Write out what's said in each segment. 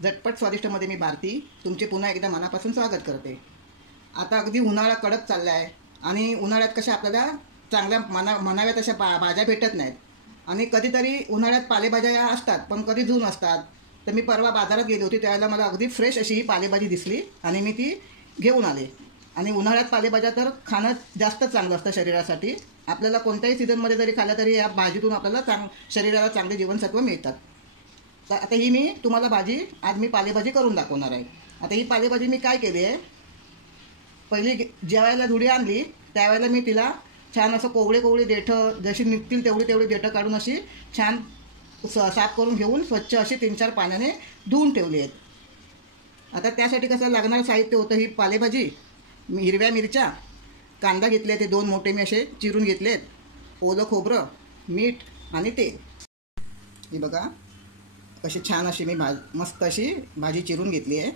झटपट स्वादिष्टमध्ये मी भारती तुमचे पुन्हा एकदा मनापासून स्वागत करते। आता अगदी उन्हाळा कडक चालला आहे आणि उन्हाळ्यात कशा आपल्याला चांगल्या म्हणाव्या तशा भाज्या भेटत नाहीत आणि कधीतरी उन्हाळ्यात पालेभाज्या असतात पण कधी जून असतात। तर मी परवा बाजारात गेली होती त्यावेळेला मला अगदी फ्रेश अशी ही पालेभाजी दिसली आणि मी ती घेऊन आले। आणि उन्हाळ्यात पालेभाज्या तर खाणं जास्त चांगलं असतं शरीरासाठी। आपल्याला कोणत्याही सीझनमध्ये जरी खाल्लं तरी या भाजीतून आपल्याला शरीराला चांगले जीवनसत्व मिळतात। तर आता ही मी तुम्हाला भाजी आज मी पालेभाजी करून दाखवणार आहे। आता ही पालेभाजी मी काय केली आहे, पहिली जेवायला धुडी आणली त्यावेळेला मी तिला छान असं कोवळे देठं जशी निघतील तेवढी देठं काढून अशी छान साफ करून घेऊन स्वच्छ अशी 3-4 पाण्याने धुवून ठेवली आहेत। आता त्यासाठी कसं लागणारं साहित्य होतं, ही पालेभाजी, हिरव्या मिरच्या, कांदा घेतले ते 2 मोठे मी असे चिरून घेतलेत, ओलं खोबरं, मीठ आणि तेल। ही बघा कशी छान अशी मी मस्त अशी भाजी चिरून घेतली आहे।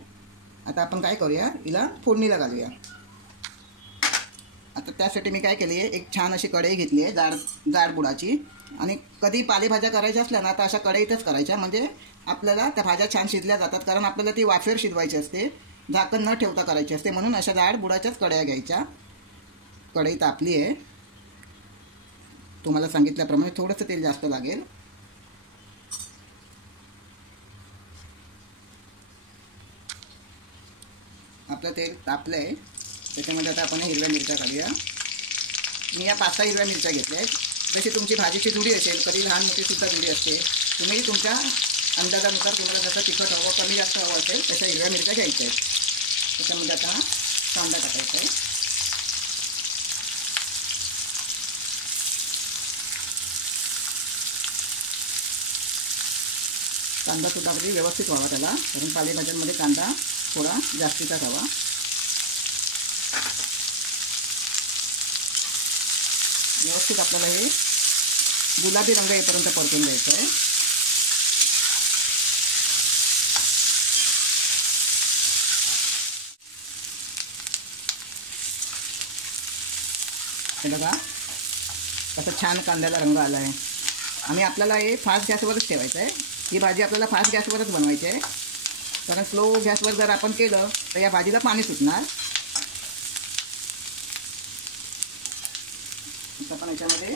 आता आपण काय करूया, हिला फोडणीला घालूया। आता त्यासाठी मी काय केली आहे, एक छान अशी कढई घेतली आहे जाड बुडाची। आणि कधी पालेभाज्या करायच्या असल्या ना तर अशा कढईतच करायच्या, म्हणजे आपल्याला त्या भाज्या छान शिजल्या जातात। कारण आपल्याला ती वाफेवर शिजवायची असते, झाकण न ठेवता करायची असते, म्हणून अशा जाड बुडाच्याच कढया घ्यायच्या। कढई तापली आहे, तुम्हाला सांगितल्याप्रमाणे थोडंसं तेल जास्त लागेल। आपलं तेल तापलं आहे, त्याच्यामध्ये आता आपण हिरव्या मिरच्या घालूया। मी या 5-6 हिरव्या मिरच्या घेतल्या आहेत। जशी तुमची भाजीची जुडी असेल, कधी लहान मोठीसुद्धा जुडी असते, तुम्ही तुमच्या अंदाजानुसार तुम्हाला जसं तिखट हवं कमी जास्त हवं असेल तशा हिरव्या मिरच्या घ्यायच्या आहेत। त्याच्यामध्ये आता कांदा टाकायचा आहे। कांदासुद्धा अगदी व्यवस्थित व्हावा त्याला, कारण पालेभाज्यांमध्ये कांदा थोडा जास्तीचाच हवा। व्यवस्थित आपल्याला हे गुलाबी रंग येईपर्यंत परतून द्यायचं आहे। हे बघा कसं छान कांद्याला रंग आला आहे। आणि आपल्याला हे फास्ट गॅसवरच ठेवायचं आहे। ही भाजी आपल्याला फास्ट गॅसवरच बनवायची आहे, कारण स्लो गॅसवर जर आपण केलं तर या भाजीला पाणी सुटणार। आपण याच्यामध्ये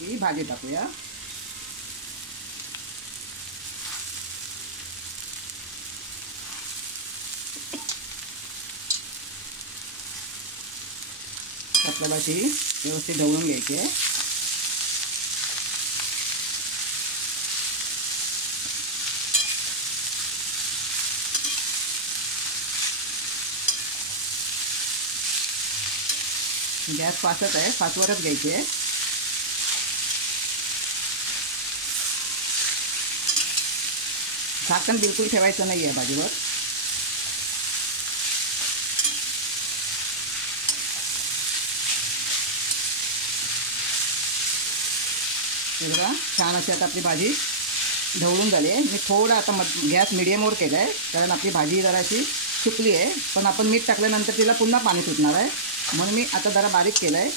ही भाजी टाकूया। आपल्याला ती व्यवस्थित ढवळून घ्यायची आहे। गॅस फास्टच आहे, फास्टवरच घ्यायची आहे। झाकण बिलकुल ठेवायचं नाही आहे भाजीवर। हे बघा छान अशी आता आपली भाजी ढवळून झाली आहे। मी थोडा आता गॅस मिडियमवर केला आहे, कारण आपली भाजी जराशी सुकली आहे, पण आपण मीठ टाकल्यानंतर तिला पुन्हा पाणी सुटणार आहे, म्हणून मी आता जरा बारीक केलं आहे।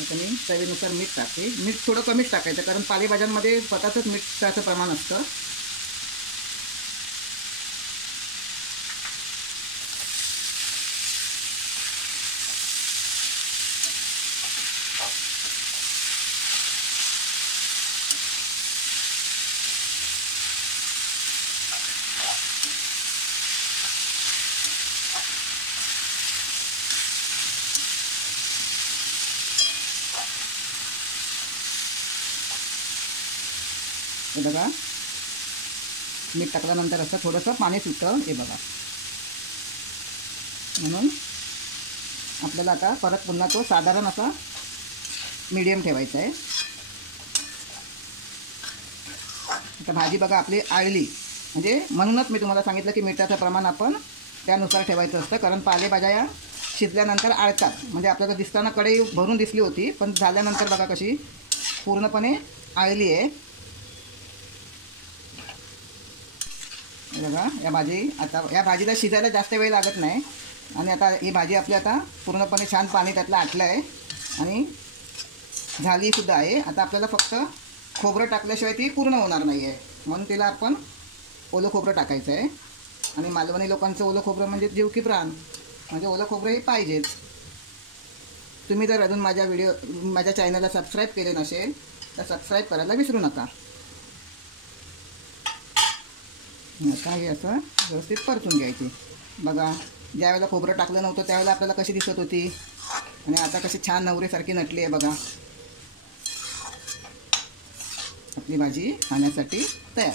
आता मी चवीनुसार मीठ टाकते। मीठ थोडं कमीच टाकायचं, कारण पालेभाज्यांमध्ये स्वतःचंच मीठाचं प्रमाण असतं। हे बघा मीठ टाकल्यानंतर असं थोडंसं पाणी सुटतं, हे बघा। म्हणून आपल्याला आता परत पुन्हा तो साधारण असा मीडियम ठेवायचा आहे। आता भाजी बघा आपली आळली, म्हणजे म्हणूनच मी तुम्हाला सांगितलं की मिठाचं प्रमाण आपण त्यानुसार ठेवायचं असतं, कारण पालेभाज्या या शिजल्यानंतर आळतात। म्हणजे आपल्याला दिसताना कढई भरून दिसली होती, पण झाल्यानंतर बघा कशी पूर्णपणे आळली आहे। बघा या भाजीला शिजायला जास्त वेळ लागत नाही। आणि आता ही भाजी आपली आता पूर्णपणे छान पाणी त्यातलं आटलं आहे आणि झाली सुद्धा आहे। आता आपल्याला फक्त खोबरं टाकल्याशिवाय ती पूर्ण होणार नाही आहे, म्हणून तिला आपण ओलं खोबरं टाकायचं आहे. आणि मालवणी लोकांचं ओलं खोबरं म्हणजे जीव की प्राण, म्हणजे ओलं खोबरं हे पाहिजेच. तुम्ही जर अजून माझ्या चॅनलला सबस्क्राईब केले नसेल तर सबस्क्राईब करायला विसरू नका. आता हे असं व्यवस्थित परतून घ्यायची. बघा, ज्यावेळेला खोबरं टाकलं नव्हतं त्यावेळेला आपल्याला कशी दिसत होती आणि आता कशी छान नवरीसारखी नटली आहे बघा. आपली भाजी खाण्यासाठी तयार.